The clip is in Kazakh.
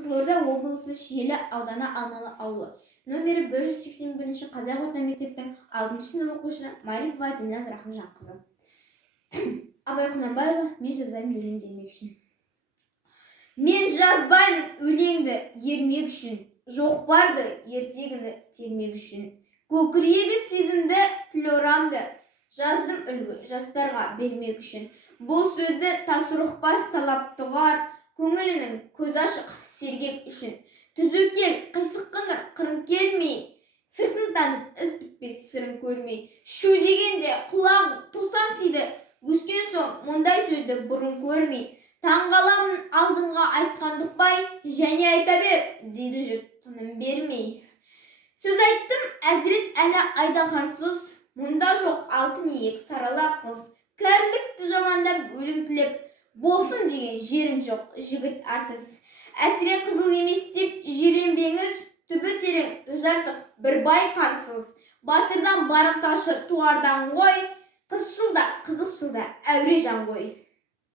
Қызылорда облысы Шиелі ауданы Алмалы ауылы. Номері 181 қазақ орта мектептің 6 сынып оқушысы Марипова Диназ Рахымжанқызы. Абай Құнанбайұлы, мен жазбаймын өлеңді ермек үшін. Мен жазбаймын өлеңді ермек үшін, жоқ барды ертегіні термек үшін. Көкірегі сезімді тіл орамды, жаздым үлгі жастарға бермек үшін. Бұл сөзді тасырықпас талап тұғар, көңілінің көз ашық сергек үшін. Түзекел қисық қыңыр қырын келмей, сыртын танып із бітпес сырын көрмей. Шу дегенде құлағың тосаң сиді, өскен соң мұндай сөзді бұрын көрмей. Таңғаламын алдыңға айтқандықпай, және айта бер, дейді жұрт тыным бермей. Сөз айттым әзірет әлі айдаһарсыз, мұнда жоқ алтын иек сарала қыз. Кәрілікті жамандап өлім тілеп, болсын деген жерім жоқ, жігіт арсыз. Әсіре қызыл емес деп жиренбеңіз, түбі терең төз артық бір бай қарсыз. Батырдан барымташы туардан ғой, қызшыл да қызықшыл да әуре жан ғой.